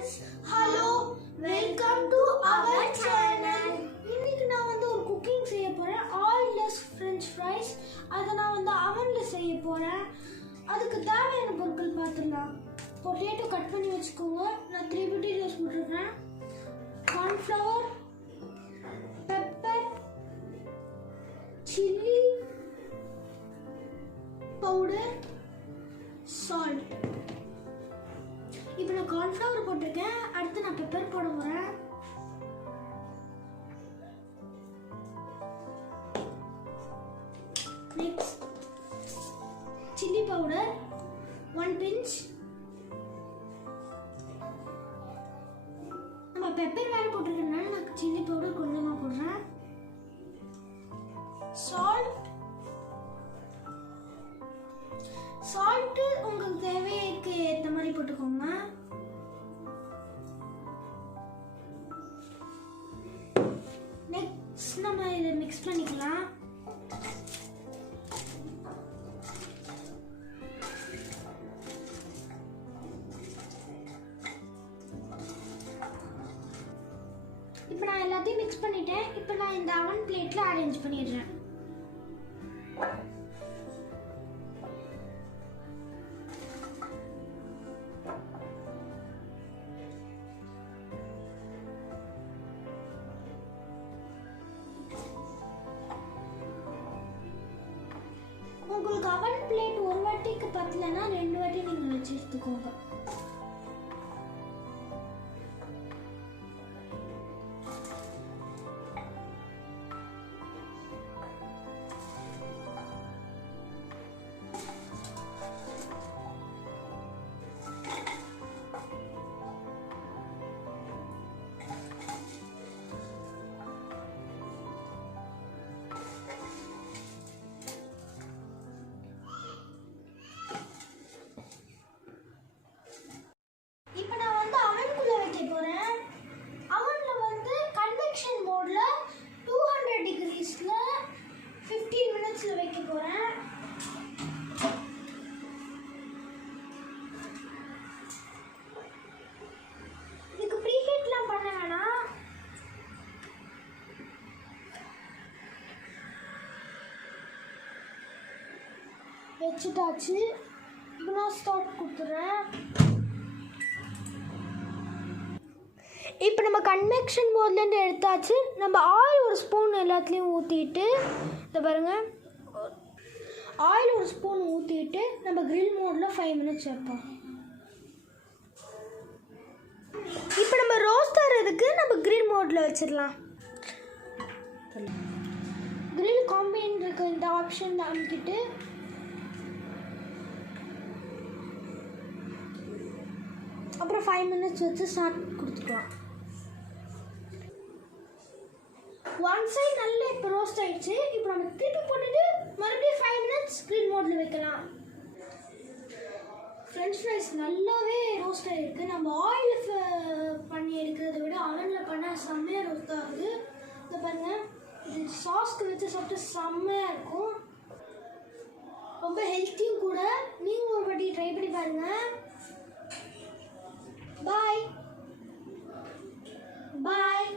friends, hello, welcome to our channel. இன்னைக்கு நான் வந்து ஒரு குக்கிங் செய்ய போறேன். oilless french fries. அத நான் வந்து அவன்ல செய்ய போறேன். அதுக்கு தேவையான பொருட்கள் பார்த்துடலாம். பொட்டேட்டோ கட் பண்ணி வச்சுக்கோங்க. நான் 3 potatoes போட்டுருக்கேன். Cornflour, pepper, chili powder, salt. இப்போ நான் கார்ன்ஃப்ளவர் போட்டிருக்கேன். அடுத்து நான் பெப்பர் போட போறேன். Next chilli powder 1 pinch. நம்ம பெப்பர் வேற போட்டிருக்கனால நான் சில்லி பவுடர் கொஞ்சமா போடுறேன். சால்ட் உங்களுக்கு தேவைக்கு ஏற்ற மாதிரி போட்டுக்கோங்க. நெக்ஸ்ட் நம்ம இதை மிக்ஸ் பண்ணிக்கலாம். இப்போ நான் எல்லாத்தையும் மிக்ஸ் பண்ணிட்டேன். இப்போ நான் இந்த அவன் பிளேட்ல அரேஞ்ச் பண்ணிடுறேன். உங்களுக்கு அவன் பிளேட் ஒரு வாட்டிக்கு பத்தலனா 2 வாட்டி நீங்க வச்சு எடுத்துக்கோங்க. வச்சுட்டாச்சு. இப்போ நான் ஸ்டார்ட் கொடுத்துறேன். இப்போ நம்ம கன்வெக்ஷன் மோட்லேருந்து எடுத்தாச்சு. நம்ம ஆயில் ஒரு ஸ்பூன் எல்லாத்துலேயும் ஊற்றிட்டு இதை பாருங்கள், ஆயில் ஒரு ஸ்பூன் ஊற்றிட்டு நம்ம கிரில் மோடில் 5 minutes வைப்போம். இப்போ நம்ம ரோஸ்ட் தரதுக்கு நம்ம கிரில் மோடில் வச்சிடலாம். கிரில் காம்பின் இருக்க இந்த ஆப்ஷன் அமைக்கிட்டு அப்புறம் 5 minutes வச்சு ஸ்டார்ட் கொடுத்துக்கலாம். ஒன் சைடு நல்லா இப்போ ரோஸ்ட் ஆயிடுச்சு. இப்போ நம்ம திருப்பி போட்டுட்டு மறுபடியும் 5 minutes கிரில் மோடில் வைக்கலாம். ஃப்ரெஞ்ச் ஃப்ரைஸ் நல்லாவே ரோஸ்ட் ஆகிருக்கு. நம்ம ஆயில் பண்ணி எடுக்கிறத விட அவனில் பண்ணால் செம்மையாக ரோஸ்ட் ஆகுது. இதை பாருங்கள், இது சாஸ்க்கு வச்சு சாப்பிட்டு செம்மையாக இருக்கும். ரொம்ப ஹெல்த்தியும் கூட. நீங்கள் ஒரு வாட்டி ட்ரை பண்ணி பாருங்கள். Bye. Bye.